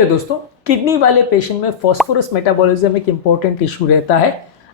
Hello दोस्तों, kidney वाले patient में फॉस्फोरस मेटाबॉलिज्म एक इम्पॉर्टेंट इशू रहता है।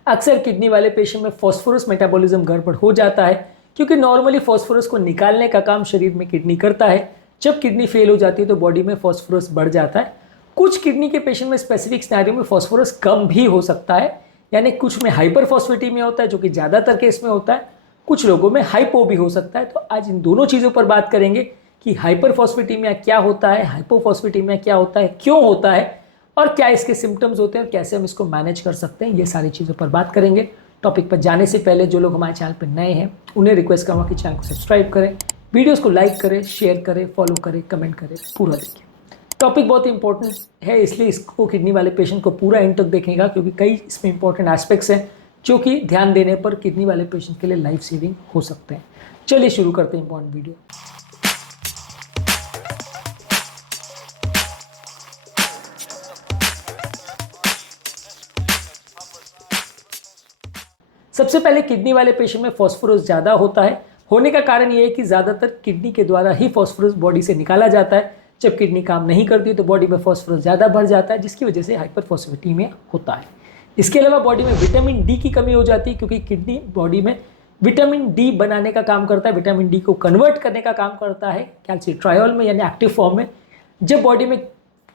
अक्सर किडनी वाले पेशेंट में फॉस्फोरस मेटाबॉलिज्म गड़बड़ हो जाता है क्योंकि नॉर्मली फॉस्फोरस को निकालने का काम शरीर में किडनी करता है। जब किडनी फेल हो जाती है तो बॉडी में फॉस्फोरस बढ़ जाता है। कुछ किडनी के पेशेंट में स्पेसिफिक सिनेरियो में फॉस्फोरस कम भी हो सकता है, यानी कुछ में हाइपरफॉस्फेटेमिया होता है जो कि ज़्यादातर केस में होता है, कुछ लोगों में हाइपो भी हो सकता है। तो आज इन दोनों चीज़ों पर बात करेंगे कि हाइपरफॉस्फेटेमिया क्या होता है, हाइपोफॉस्फेटेमिया क्या होता है, क्यों होता है और क्या इसके सिम्टम्स होते हैं और कैसे हम इसको मैनेज कर सकते हैं। ये सारी चीज़ों पर बात करेंगे। टॉपिक पर जाने से पहले जो लोग हमारे चैनल पर नए हैं उन्हें रिक्वेस्ट करूँगा कि चैनल को सब्सक्राइब करें, वीडियोज़ को लाइक करें, शेयर करें, फॉलो करें, कमेंट करें, पूरा देखिए। टॉपिक बहुत इंपॉर्टेंट है, इसलिए इसको किडनी वाले पेशेंट को पूरा एंड तक देखेगा क्योंकि कई इसमें इंपॉर्टेंट एस्पेक्ट्स हैं जो कि ध्यान देने पर किडनी वाले पेशेंट के लिए लाइफ सेविंग हो सकते हैं। चलिए शुरू करते हैं इंपॉर्टेंट वीडियो। सबसे पहले किडनी वाले पेशेंट में फॉस्फोरस ज़्यादा होता है। होने का कारण ये है कि ज़्यादातर किडनी के द्वारा ही फॉस्फोरस बॉडी से निकाला जाता है। जब किडनी काम नहीं करती तो बॉडी में फॉस्फोरस ज़्यादा बढ़ जाता है जिसकी वजह से हाइपरफॉस्फेटेमिया होता है। इसके अलावा बॉडी में विटामिन डी की कमी हो जाती है क्योंकि किडनी बॉडी में विटामिन डी बनाने का काम करता है, विटामिन डी को कन्वर्ट करने का काम करता है कैल्सिट्रायोल में, यानी एक्टिव फॉर्म में। जब बॉडी में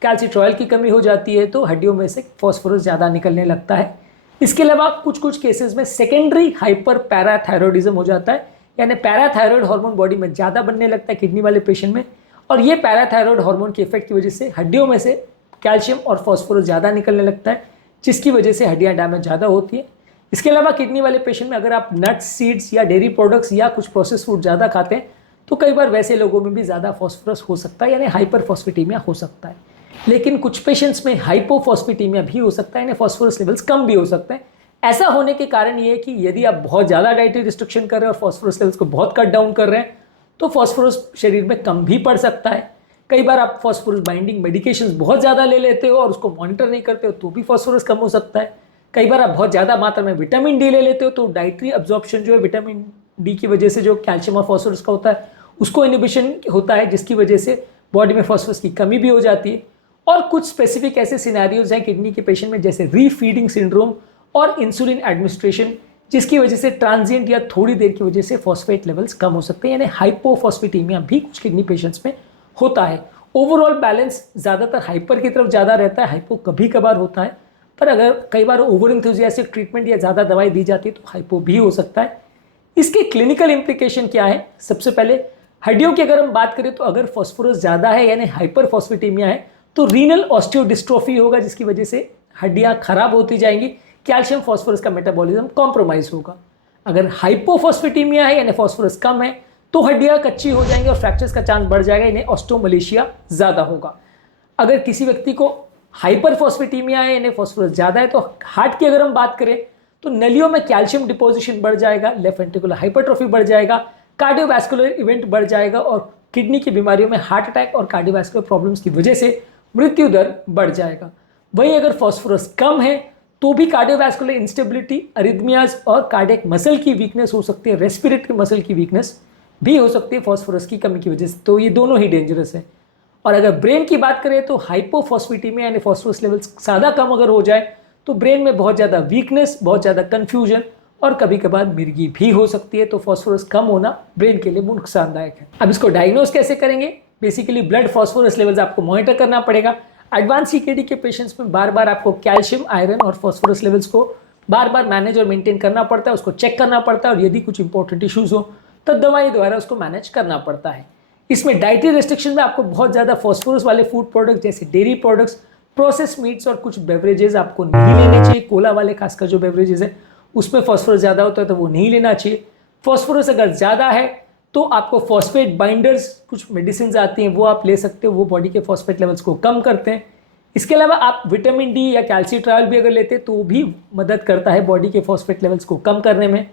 कैल्सिट्रायोल की कमी हो जाती है तो हड्डियों में से फॉस्फोरस ज़्यादा निकलने लगता है। इसके अलावा कुछ केसेस में सेकेंडरी हाइपर पैराथायरॉयडिज्म हो जाता है, यानी पैराथायरॉयड हार्मोन बॉडी में ज़्यादा बनने लगता है किडनी वाले पेशेंट में, और ये पैराथायरॉयड हार्मोन के इफेक्ट की वजह से हड्डियों में से कैल्शियम और फॉस्फोरस ज़्यादा निकलने लगता है जिसकी वजह से हड्डियाँ डैमेज ज़्यादा होती है। इसके अलावा किडनी वाले पेशेंट में अगर आप नट्स, सीड्स या डेयरी प्रोडक्ट्स या कुछ प्रोसेस फूड ज़्यादा खाते हैं तो कई बार वैसे लोगों में भी ज़्यादा फॉस्फोरस हो सकता है, यानी हाइपरफॉस्फेटेमिया हो सकता है। लेकिन कुछ पेशेंट्स में हाइपोफॉस्फेटेमिया भी हो सकता है, यानी फॉस्फोरस लेवल्स कम भी हो सकते हैं। ऐसा होने के कारण ये है कि यदि आप बहुत ज़्यादा डाइटरी रिस्ट्रिक्शन कर रहे हैं और फॉस्फोरस लेवल्स को बहुत कट डाउन कर रहे हैं तो फॉस्फोरस शरीर में कम भी पड़ सकता है। कई बार आप फॉस्फोरस बाइंडिंग मेडिकेशंस बहुत ज़्यादा ले लेते हो और उसको मॉनिटर नहीं करते हो तो भी फॉस्फोरस कम हो सकता है। कई बार आप बहुत ज़्यादा मात्रा में विटामिन डी ले लेते हो तो डाइटरी अब्जॉर्प्शन जो है विटामिन डी की वजह से जो कैल्शियम और फॉस्फोरस का होता है उसको इनिबिशन होता है जिसकी वजह से बॉडी में फॉस्फोरस की कमी भी हो जाती है। और कुछ स्पेसिफिक ऐसे सिनेरियोज हैं किडनी के पेशेंट में जैसे रीफीडिंग सिंड्रोम और इंसुलिन एडमिनिस्ट्रेशन जिसकी वजह से ट्रांजिएंट या थोड़ी देर की वजह से फॉस्फेट लेवल्स कम हो सकते हैं, यानी हाइपोफॉस्फेटेमिया भी कुछ किडनी पेशेंट्स में होता है। ओवरऑल बैलेंस ज़्यादातर हाइपर की तरफ ज़्यादा रहता है, हाइपो कभी कभार होता है, पर अगर कई बार ओवर इंथुजियास्टिक ट्रीटमेंट या ज़्यादा दवाई दी जाती है तो हाइपो भी हो सकता है। इसके क्लिनिकल इम्प्लीकेशन क्या है? सबसे पहले हड्डियों की अगर हम बात करें तो अगर फॉस्फोरस ज़्यादा है यानी हाइपरफॉस्फेटेमिया है तो रीनल ऑस्टियोडिस्ट्रोफी होगा जिसकी वजह से हड्डियाँ खराब होती जाएंगी, कैल्शियम फॉस्फोरस का मेटाबॉलिज्म कॉम्प्रोमाइज होगा। अगर हाइपोफॉस्फेटेमिया है यानी फॉस्फोरस कम है तो हड्डियाँ कच्ची हो जाएंगी और फ्रैक्चर्स का चांस बढ़ जाएगा, यानी ऑस्टोमलेशिया ज़्यादा होगा। अगर किसी व्यक्ति को हाइपरफॉस्फेटेमिया है यानी फॉस्फोरस ज़्यादा है तो हार्ट की अगर हम बात करें तो नलियों में कैल्शियम डिपोजिशन बढ़ जाएगा, लेफ्ट वेंट्रिकुलर हाइपरट्रोफी बढ़ जाएगा, कार्डियोवैस्कुलर इवेंट बढ़ जाएगा और किडनी की बीमारियों में हार्ट अटैक और कार्डियोवैस्कुलर प्रॉब्लम्स की वजह से मृत्यु दर बढ़ जाएगा। वहीं अगर फॉस्फोरस कम है तो भी कार्डियोवैस्कुलर इंस्टेबिलिटी, अरिथमियाज और कार्डियक मसल की वीकनेस हो सकती है, रेस्पिरेटरी मसल की वीकनेस भी हो सकती है फॉस्फोरस की कमी की वजह से। तो ये दोनों ही डेंजरस है। और अगर ब्रेन की बात करें तो हाइपोफॉस्फेटेमिया यानी फॉस्फोरस लेवल्स ज़्यादा कम अगर हो जाए तो ब्रेन में बहुत ज़्यादा वीकनेस, बहुत ज़्यादा कन्फ्यूजन और कभी कभार मिर्गी भी हो सकती है। तो फॉस्फोरस कम होना ब्रेन के लिए नुकसानदायक है। अब इसको डायग्नोज कैसे करेंगे? बेसिकली ब्लड फॉस्फोरस लेवल्स आपको मॉनिटर करना पड़ेगा। एडवांस सीकेडी के पेशेंट्स में बार बार आपको कैल्शियम, आयरन और फॉस्फोरस लेवल्स को बार बार मैनेज और मेंटेन करना पड़ता है, उसको चेक करना पड़ता है और यदि कुछ इंपॉर्टेंट इश्यूज हो तो दवाई द्वारा उसको मैनेज करना पड़ता है। इसमें डाइटरी रेस्ट्रिक्शन में आपको बहुत ज़्यादा फॉस्फोरस वाले फूड प्रोडक्ट जैसे डेयरी प्रोडक्ट्स, प्रोसेस मीट्स और कुछ बेवरेजेस आपको नहीं लेने चाहिए। कोला वाले खासकर जो बेवरेजेस है उसमें फॉस्फोरस ज़्यादा होता है तो वो नहीं लेना चाहिए। फॉस्फोरस अगर ज़्यादा है तो आपको फॉस्फेट बाइंडर्स, कुछ मेडिसिन आती हैं वो आप ले सकते हो, वो बॉडी के फॉस्फेट लेवल्स को कम करते हैं। इसके अलावा आप विटामिन डी या कैल्सिट्रायल भी अगर लेते हैं तो भी मदद करता है बॉडी के फॉस्फेट लेवल्स को कम करने में।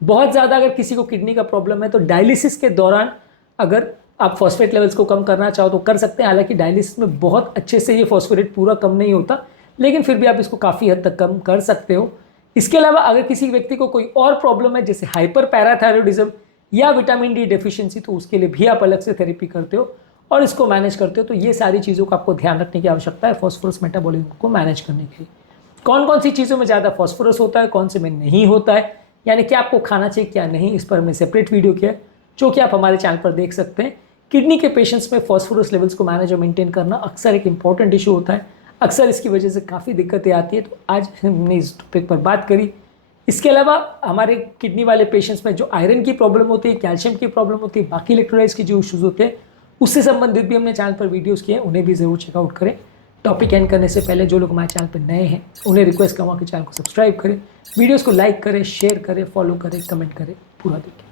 बहुत ज़्यादा अगर किसी को किडनी का प्रॉब्लम है तो डायलिसिस के दौरान अगर आप फॉस्फेट लेवल्स को कम करना चाहो तो कर सकते हैं। हालांकि डायलिसिस में बहुत अच्छे से ये फॉस्फोरेट पूरा कम नहीं होता, लेकिन फिर भी आप इसको काफ़ी हद तक कम कर सकते हो। इसके अलावा अगर किसी व्यक्ति को कोई और प्रॉब्लम है जैसे हाइपर पैराथायरॉयडिज्म या विटामिन डी डेफिशिएंसी तो उसके लिए भी आप अलग से थेरेपी करते हो। और इसको मैनेज करते हो, तो ये सारी चीज़ों का आपको ध्यान रखने की आवश्यकता है फॉस्फोरस मेटाबॉलिज्म को मैनेज करने के लिए। कौन कौन सी चीज़ों में ज़्यादा फॉस्फोरस होता है, कौन से में नहीं होता है, यानी क्या आपको खाना चाहिए क्या नहीं, इस पर हमने सेपरेट वीडियो किया है जो कि आप हमारे चैनल पर देख सकते हैं। किडनी के पेशेंट्स में फॉस्फोरस लेवल्स को मैनेज और मेंटेन करना अक्सर एक इंपॉर्टेंट इशू होता है, अक्सर इसकी वजह से काफ़ी दिक्कतें आती है। तो आज हमने इस टॉपिक पर बात करी। इसके अलावा हमारे किडनी वाले पेशेंट्स में जो आयरन की प्रॉब्लम होती है, कैल्शियम की प्रॉब्लम होती है, बाकी इलेक्ट्रोलाइट्स की जो इशूज़ होते हैं, उससे संबंधित भी हमने चैनल पर वीडियोस किए हैं, उन्हें भी ज़रूर चेकआउट करें। टॉपिक एंड करने से पहले जो लोग हमारे चैनल पर नए हैं उन्हें रिक्वेस्ट करूँगा कि चैनल को सब्सक्राइब करें, वीडियोज़ को लाइक करें, शेयर करें, फॉलो करें, कमेंट करें, पूरा देखें।